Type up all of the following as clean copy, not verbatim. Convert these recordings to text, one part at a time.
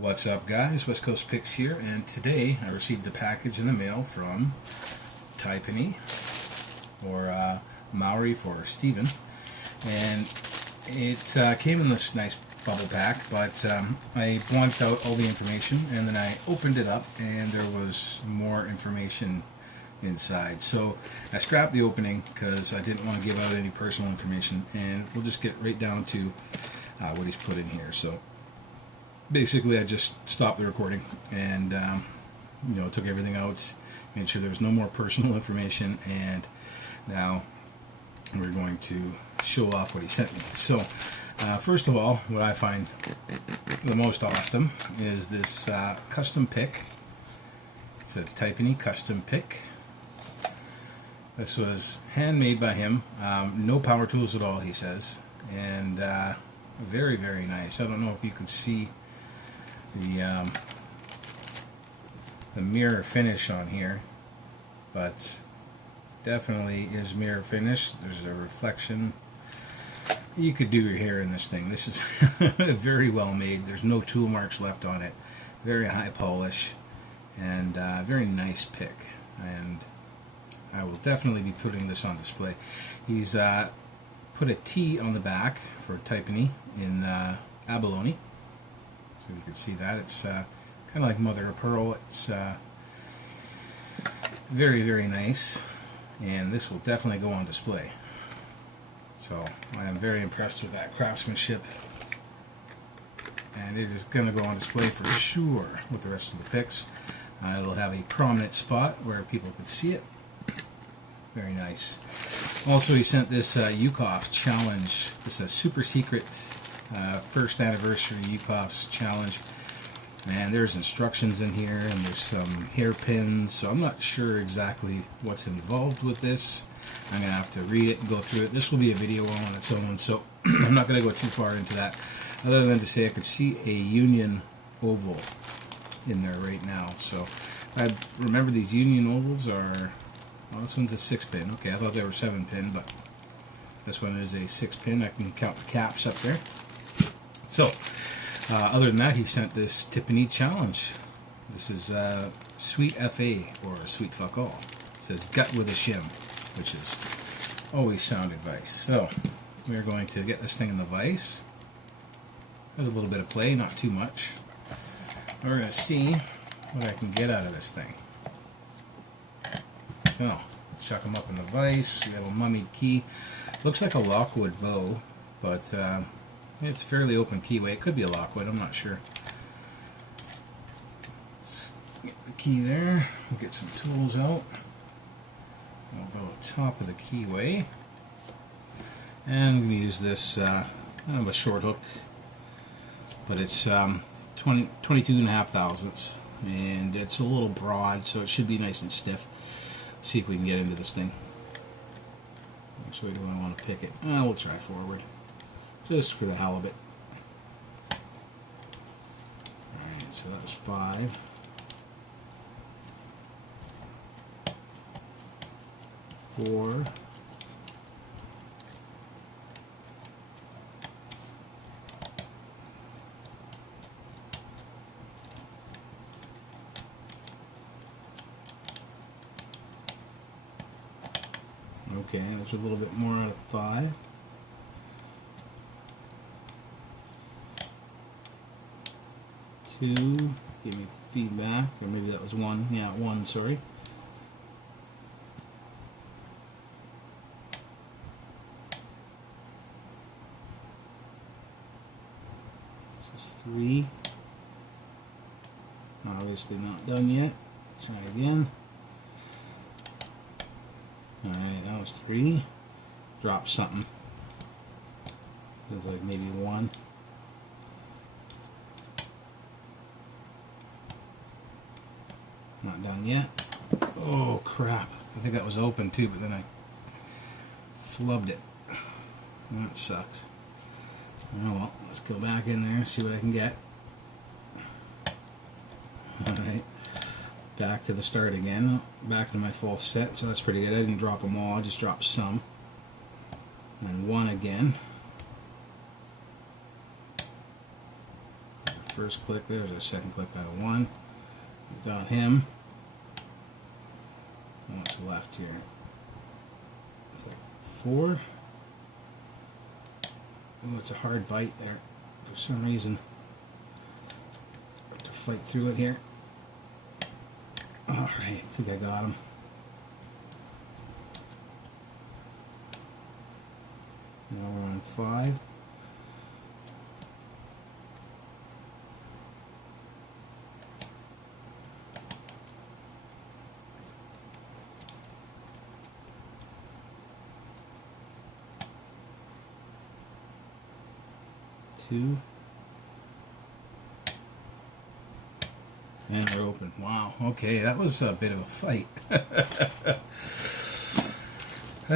What's up, guys? West Coast Picks here, and today I received a package in the mail from Tipene, or Maori for Stephen, and it came in this nice bubble pack, but I blanked out all the information, and then I opened it up, and there was more information inside. So I scrapped the opening because I didn't want to give out any personal information, and we'll just get right down to what he's put in here. So basically, I just stopped the recording and took everything out, made sure there was no more personal information, and now we're going to show off what he sent me. So first of all, what I find the most awesome is this custom pick. It's a Tipene custom pick. This was handmade by him, no power tools at all, he says, and very, very nice. I don't know if you can see the mirror finish on here, but definitely is mirror finish. There's a reflection. You could do your hair in this thing. This is very well made. There's no tool marks left on it. Very high polish and very nice pick, and I will definitely be putting this on display. He's put a T on the back for Tipene in abalone. So you can see that. It's kind of like mother of pearl. It's very, very nice, and this will definitely go on display. So I am very impressed with that craftsmanship, and it is going to go on display for sure with the rest of the picks. It'll have a prominent spot where people can see it. Very nice. Also, he sent this UCOF challenge. This is a super secret first anniversary UCOF's challenge, and there's instructions in here, and there's some hairpins, so I'm not sure exactly what's involved with this. I'm going to have to read it and go through it. This will be a video on its own, so I'm not going to go too far into that, other than to say I could see a union oval in there right now. So I remember these union ovals are, well, this one's a 6-pin. Okay, I thought they were 7-pin, but this one is a 6-pin. I can count the caps up there. So, other than that, he sent this Tipene challenge. This is Sweet FA, or Sweet Fuck All. It says gut with a shim, which is always sound advice. So, we're going to get this thing in the vise. There's a little bit of play, not too much. We're going to see what I can get out of this thing. So, chuck them up in the vise. We have a mummied key. Looks like a Lockwood bow, but it's fairly open keyway. It could be a Lockwood, I'm not sure. Let's get the key there. We'll get some tools out. We'll go top of the keyway. And I'm going to use this kind of a short hook, but it's 22.5 thousandths, and it's a little broad, so it should be nice and stiff. Let's see if we can get into this thing. Which way do I want to pick it? We'll try forward, just for the hell of it. Alright, so that was 5. 4. 'Okay, there's a little bit more out of 5. 2, give me feedback, or maybe that was 1. Yeah, 1, sorry. This is 3. Obviously not done yet. Try again. Alright, that was 3. Drop something. Feels like maybe 1. Not done yet. Oh crap. I think that was open too, but then I flubbed it. That sucks. Oh well, let's go back in there and see what I can get. Alright. Back to the start again. Back to my full set, so that's pretty good. I didn't drop them all, I just dropped some. And 1 again. first click. There's our second click out of 1. We've got him. What's left here? It's like 4. Oh, it's a hard bite there. For some reason. Have to fight through it here. Alright, I think I got him. Now we're on 5. Two. And we're open. Wow. Okay, that was a bit of a fight. I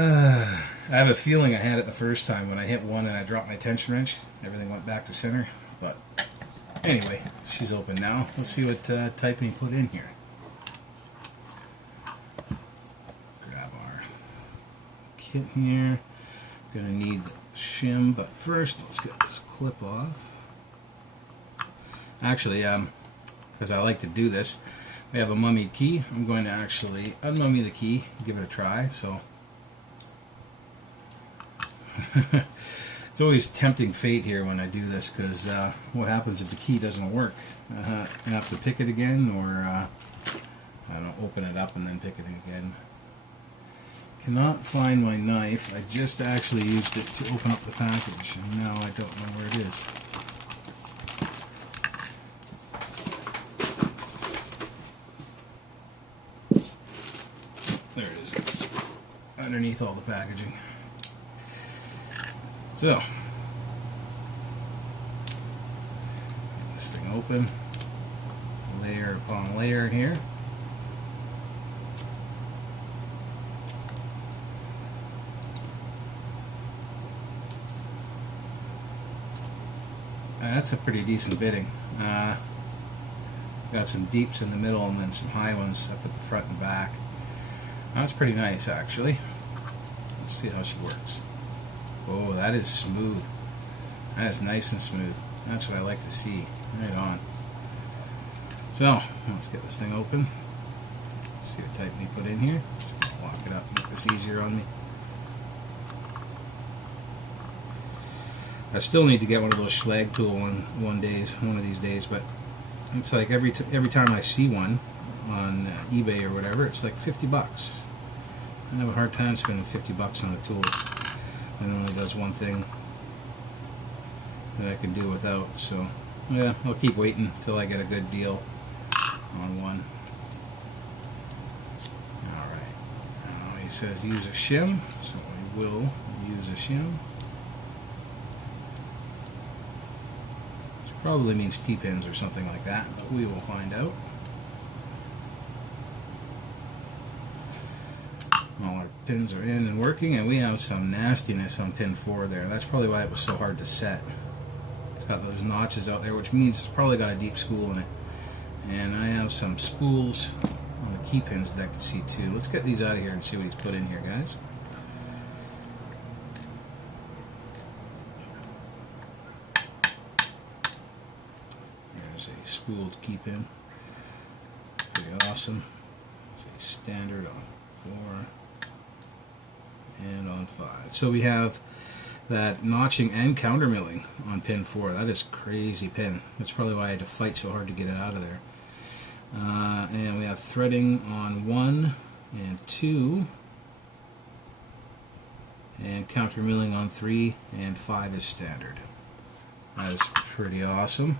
have a feeling I had it the first time when I hit 1 and I dropped my tension wrench. Everything went back to center. But anyway, she's open now. Let's see what Tipene put in here. Grab our kit here. Gonna need the shim, but first let's get this clip off. Actually, because I like to do this, we have a mummied key. I'm going to actually unmummy the key, give it a try. So it's always tempting fate here when I do this, because what happens if the key doesn't work? I have to pick it again, or I don't know, open it up and then pick it again. Cannot find my knife. I just actually used it to open up the package, and now I don't know where it is. There it is, underneath all the packaging. So, get this thing open, layer upon layer here. That's a pretty decent bitting. Got some deeps in the middle and then some high ones up at the front and back. That's pretty nice, actually. Let's see how she works. Oh, that is smooth. That is nice and smooth. That's what I like to see. Right on. So, let's get this thing open. See what type we put in here. Just lock it up, make this easier on me. I still need to get one of those Schlag tool one of these days, but it's like every time I see one on eBay or whatever, it's like 50 bucks. I have a hard time spending 50 bucks on a tool that only does one thing that I can do without. So yeah, I'll keep waiting until I get a good deal on one. Alright, now he says use a shim, so we will use a shim. Probably means T-pins or something like that, but we will find out. All our pins are in and working, and we have some nastiness on pin 4 there. That's probably why it was so hard to set. It's got those notches out there, which means it's probably got a deep spool in it. And I have some spools on the key pins that I can see too. Let's get these out of here and see what he's put in here, guys. A spooled key pin. Pretty awesome. It's a standard on 4 and on 5. So we have that notching and counter milling on pin 4. That is crazy pin. That's probably why I had to fight so hard to get it out of there. And we have threading on 1 and 2, and counter milling on 3, and 5 is standard. That is pretty awesome.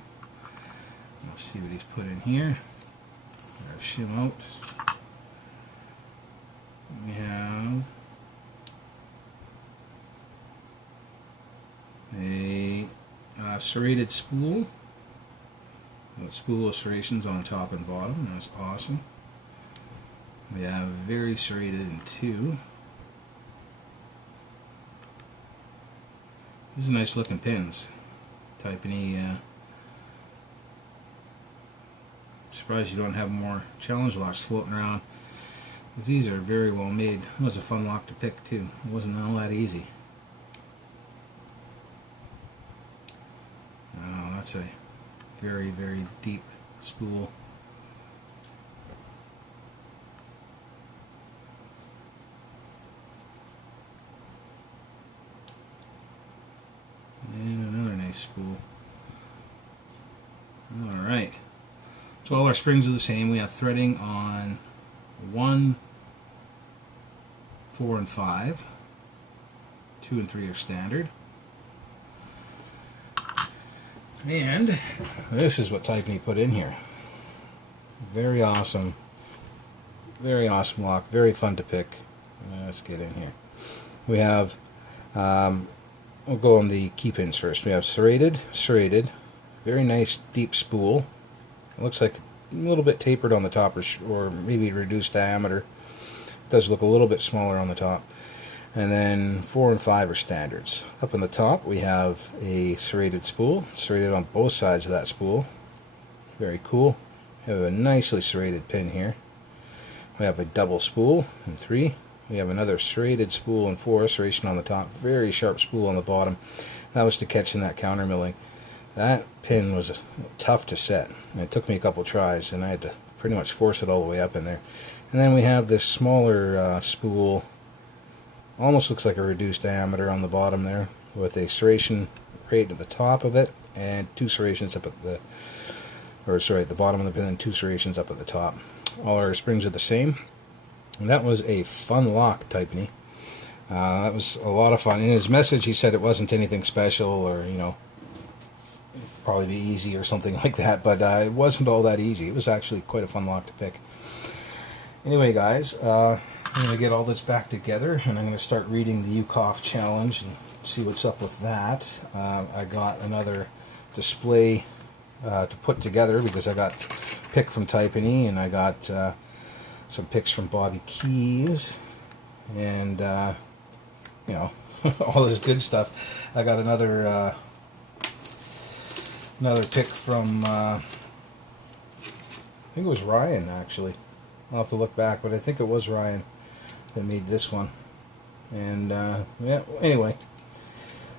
Let's see what he's put in here. Our shim out. We have a serrated spool. Spool of serrations on top and bottom. That's awesome. We have very serrated in 2. These are nice looking pins. Tipene. Surprised you don't have more challenge locks floating around, because these are very well made. That was a fun lock to pick too. It wasn't all that easy. Oh, that's a Very, very deep spool. And another nice spool. Alright. So all our springs are the same. We have threading on 1, 4, and 5. 2 and 3 are standard. And this is what Tipene put in here. Very awesome. Very awesome lock. Very fun to pick. Let's get in here. We have, we'll go on the key pins first. We have serrated, very nice deep spool. It looks like a little bit tapered on the top, or maybe reduced diameter. It does look a little bit smaller on the top. And then 4 and 5 are standards. Up on the top we have a serrated spool, serrated on both sides of that spool. Very cool. We have a nicely serrated pin here. We have a double spool in 3. We have another serrated spool in 4, serration on the top, very sharp spool on the bottom. That was to catch in that counter milling. That pin was tough to set, and it took me a couple tries, and I had to pretty much force it all the way up in there. And then we have this smaller spool, almost looks like a reduced diameter on the bottom there, with a serration right at the top of it, and 2 serrations up at the, at the bottom of the pin, and 2 serrations up at the top. All our springs are the same. And that was a fun lock, Tipene. That was a lot of fun. In his message, he said it wasn't anything special, or, you know, probably be easy or something like that, but it wasn't all that easy. It was actually quite a fun lock to pick. Anyway, guys, I'm going to get all this back together, and I'm going to start reading the UCOF challenge and see what's up with that. I got another display to put together, because I got pick from Tipene, and I got some picks from Bobby Keys, and you know, all this good stuff. I got another pick from I think it was Ryan, actually. I'll have to look back, but I think it was Ryan that made this one. And yeah, anyway,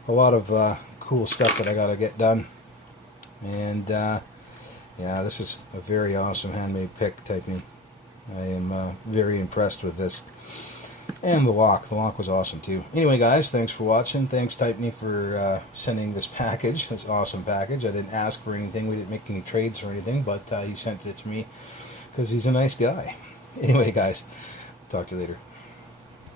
a lot of cool stuff that I got to get done. And yeah, this is a very awesome handmade pick, Tipene. I am very impressed with this. And the lock. The lock was awesome too. Anyway, guys, thanks for watching. Thanks, Tipene, for sending this package. This awesome package. I didn't ask for anything. We didn't make any trades or anything, but he sent it to me because he's a nice guy. Anyway, guys, talk to you later.